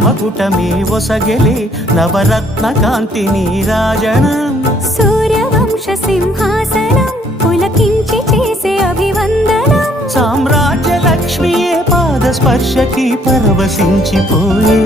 రాజమకుటమే ఒసగెలే నవరత్న కాంతి నీరాజనం సూర్యవంశ సింహాసనం పులకించి చేసే అభివందనం సామ్రాజ్య లక్ష్మియే పాద స్పర్శకి పరవశించిపోయే